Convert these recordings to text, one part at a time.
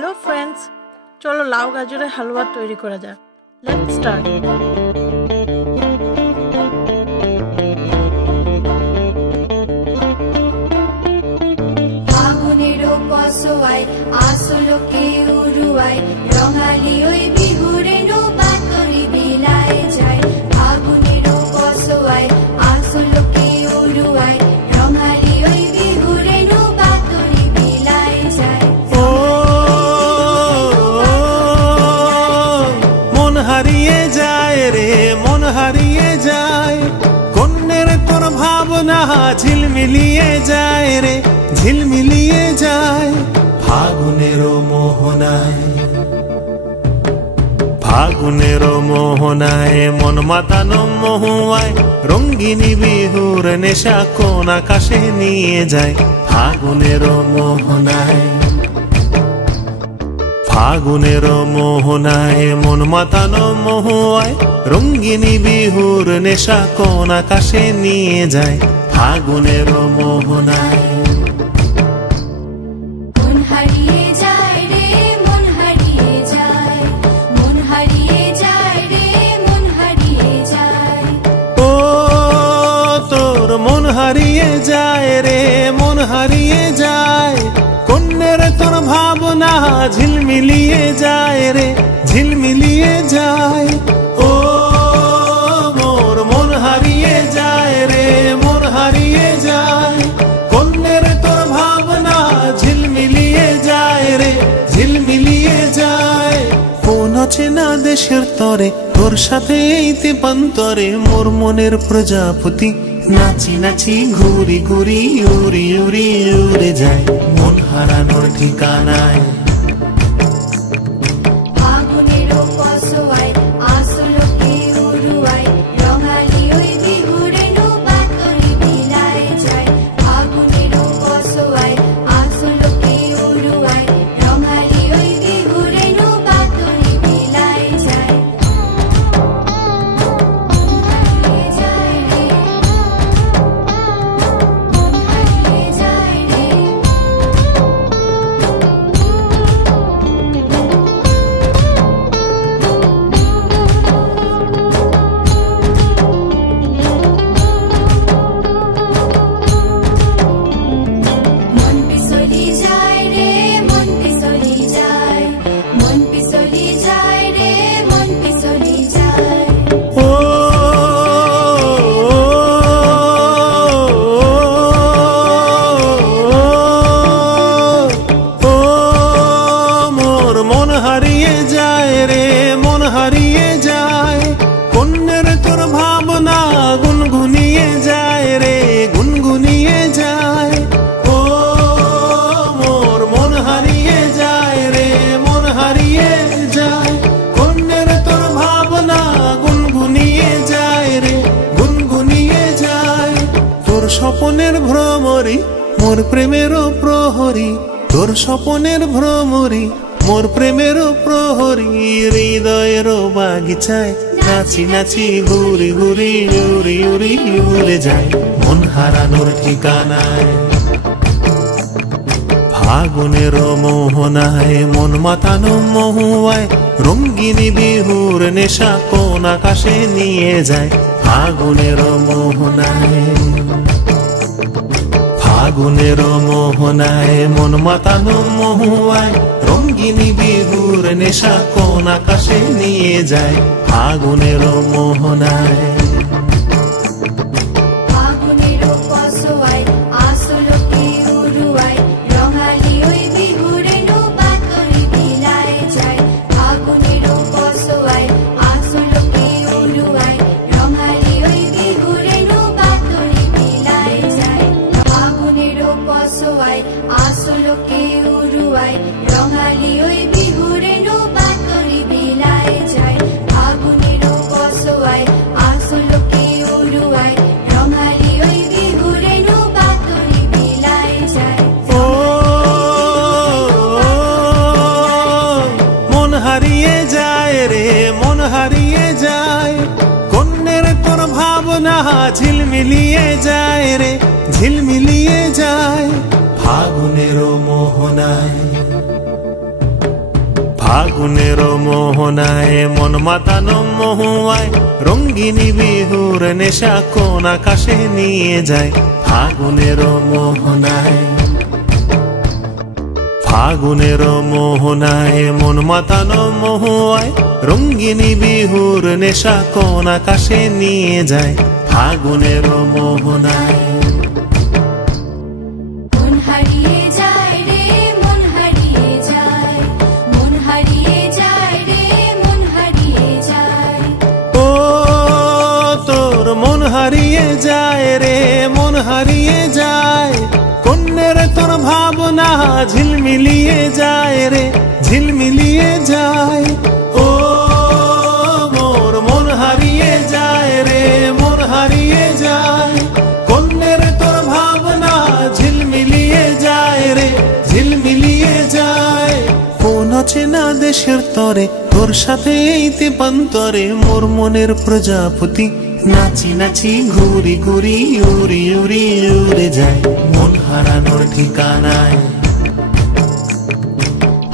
Hello friends, চলো লাউ গাজরের হালুয়া তৈরি করা যাক। Let's start. আগুনেরও পছুয়াই আসলকে উড়ুয়াই রঙালি ওই বিহুরেনো বাতরি বিলাই যায়। আগুনেরও পছুয়াই আসলকে উড়ুয়াই রঙালি ওই বিহুরেনো বাতরি বিলাই যায়। মন হারিয়ে যায় রে, মন হারিয়ে যায়, কন্যের তোর ভাবনা ঝিলমিলিয়ে যায় রে, ঝিলমিলিয়ে যায় ফাগুনেরও মোহনায়, ফাগুনেরও মোহনায় মন মাতানো মহুয়ায় রঙ্গিনী বিহুর নেশা কোন আকাশে নিয়ে যায়। ফাগুনেরও মোহনায়, ফাগুনেরও মোহনায় মন মাতানো মহুয়ায় রঙ্গিনী বিহুর নেশা কোন আকাশে নিয়ে যায়। ফাগুনেরও মোহনায় হারিয়ে যায় রে, মন হারিয়ে যায়, কন্যের তোর ভাবনা ঝিলমিলিয়ে যায় রে, ঝিলমিলিয়ে যায়। ও মোর মন হারিয়ে যায় রে, মন হারিয়ে যায়, কন্যের তোর ভাবনা ঝিলমিলিয়ে যায় রে, ঝিলমিলিয়ে যায়। কোন চেনা দেশের তরে তোর সাথে এই তেপান্তরে মোর মনের প্রজাপতি নাচি নাচি ঘুরি ঘুরি উড়ি উড়ি উড়ে যায় মন হারানোর ঠিকানায়। আগুনেরও পছুয়াই আসলকে উড়ুয়াই রঙালি ওই বিহুরেনো বাতরি বিলাই যায়। আগুনেরও পছুয়াই আসলকে উড়ুয়াই রঙালি ওই বিহুরেনো বাতরি বিলাই যায়। গুনগুনিয়ে যায় রে, গুনগুনিয়ে যায়। ও মোর মন হারিয়ে যায় রে, মন হারিয়ে যায়, কন্যের তোর ভাবনা গুনগুনিয়ে যায় রে, গুনগুনিয়ে যায়। তোর স্বপনের ভ্রমরি মোর প্রেমেরও প্রহরী, তোর স্বপনের ভ্রমরি মোর প্রেমেরও প্রহরী, হৃদয়েরও বাগিচায় নাচি নাচি ঘুরি ঘুরি উড়ি উড়ি উড়ে যায় মন হারানোর ঠিকানায়। ফাগুনেরও মোহনায় মন মাতানো মহুয়ায় রঙ্গিনী বিহুর নেশা কোন আকাশে নিয়ে যায়। ফাগুনেরও মোহনায়, ফাগুনেরও মোহনায় মন মাতানো মহুয়ায় রঙ্গিনী বিহুর নেশা কোন আকাশে নিয়ে যায়। ফাগুনেরও মোহনায় আগুনেরও পছুয়াই আসলকে উড়ুয়াই রঙালি ওই বিহুরেনো বাতরি বিলাই যায়। আগুনেরও পছুয়াই আসলকে উড়ুয়াই রঙালি ওই বিহুরেনো বাতরি বিলাই যায়। আগুনেরও পছুয়াই আসলকে উড়ুয়াই রঙালি ওই বিহুরেনো বাতরি বিলাই যায়। আগুনেরও পছুয়াই আসলকে উড়ুয়াই রঙালি ওই বিহুরেনো বাতরি বিলাই যায়। ও মন হারিয়ে যায় রে, মন হারিয়ে যায়, কন্যের তোর ভাবনা ঝিলমিলিয়ে যায় রে, ঝিলমিলিয়ে যায় ফাগুনেরও মোহনায়। ফাগুনের মোহনায় মন মাতানো মহুয়ায় রঙ্গিনী বিহুর নেশা কোন আকাশে নিয়ে যায় ফাগুনের মোহনায় ফাগুনের মোহনায় মন মাতানো মহুয়ায় রঙ্গিনী বিহুর নেশা কোন আকাশে নিয়ে যায় ফাগুনের মোহনায় মন হারিয়ে যায় রে মন হারিয়ে যায় মন হারিয়ে যায় রে মন হারিয়ে যায় ও তোর মন হারিয়ে যায় রে মন হারিয়ে যায় কন্যের তোর ভাবনা ঝিলমিলিয়ে যায় রে ঝিলমিলিয়ে যায় ও মোর মন হারিয়ে যায় রে মন হারিয়ে যায় কন্যের তোর ভাবনা ঝিলমিলিয়ে যায় রে ঝিলমিলিয়ে যায় কোন চেনা দেশের তরে তোর সাথে এই তেপান্তরে মোর মনের প্রজাপতি নাচি নাচি ঘুরি ঘুরি উড়ি উড়ি উড়ে যায় মন হারানোর ঠিকানায়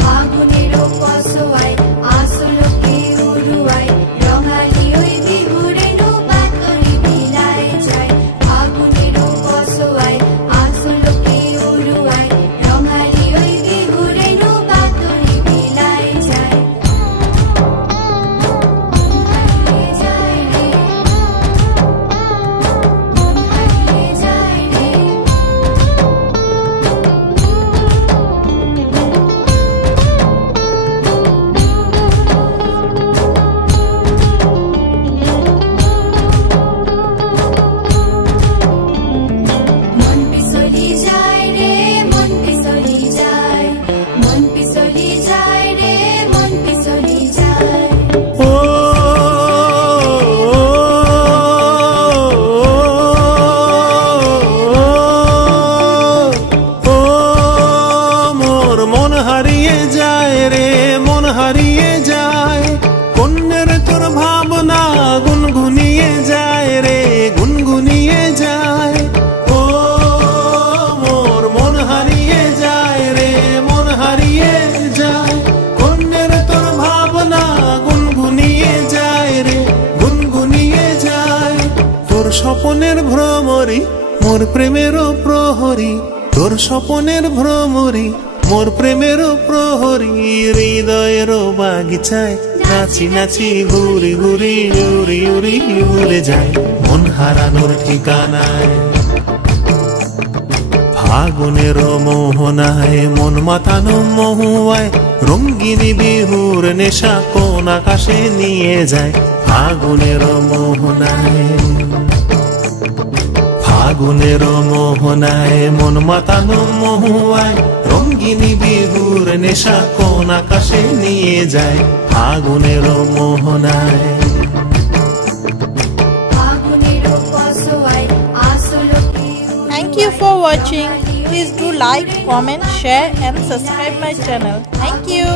ফাগুনের পশোয়ায় আসলকে উড়ুয়ায় রঙালি ওই বিহুরে বাতরি বিলায় যায় ফাগুনের পশোয়ায় আসলকে উড়ুয়ায় রঙালি ওই বিহুরে বাতরি বিলায় যায় হারিয়ে যায় রে হারিয়ে যায় রে মন পিছলি যায় রে মন পিছলি যায় মন পিছলি যায় রে মন পিছলি যায় ও ও মোর মন হারিয়ে যায় রে মন হারিয়ে যায় কন্যের তোর ভাবনা গুনগুনিয়ে যায় রে গুনগুনিয়ে যায় ও মোর মন হারিয়ে যায় রে মন হারিয়ে যায় কন্যের তোর ভাবনা গুনগুনিয়ে যায় রে গুনগুনিয়ে যায় তোর স্বপনের ভ্রমরি মোর প্রেমেরও প্রহরী তোর স্বপনের ভ্রমরি মোর প্রেমেরও প্রহরী হৃদয়ের বাগিচায় নাচি নাচি ঘুরি ঘুরি উড়ি উড়ি উড়ে যায় মন হারানোর ঠিকানায় ফাগুনের মোহনায় মন মাতানো মহুয়ায় রঙ্গিনী বিহুর নেশা কোন আকাশে নিয়ে যায় ফাগুনের মোহনায় ফাগুনের মোহনায় মন মাতানো মহুয়ায় রঙ্গিনী বিহুর নেশা কোন আকাশে নিয়ে যায় ফাগুনের মোহনায় ফাগুনের পশোয়ায় আসলকে Thank you for watching. Please do like, comment, share and subscribe my channel. Thank you.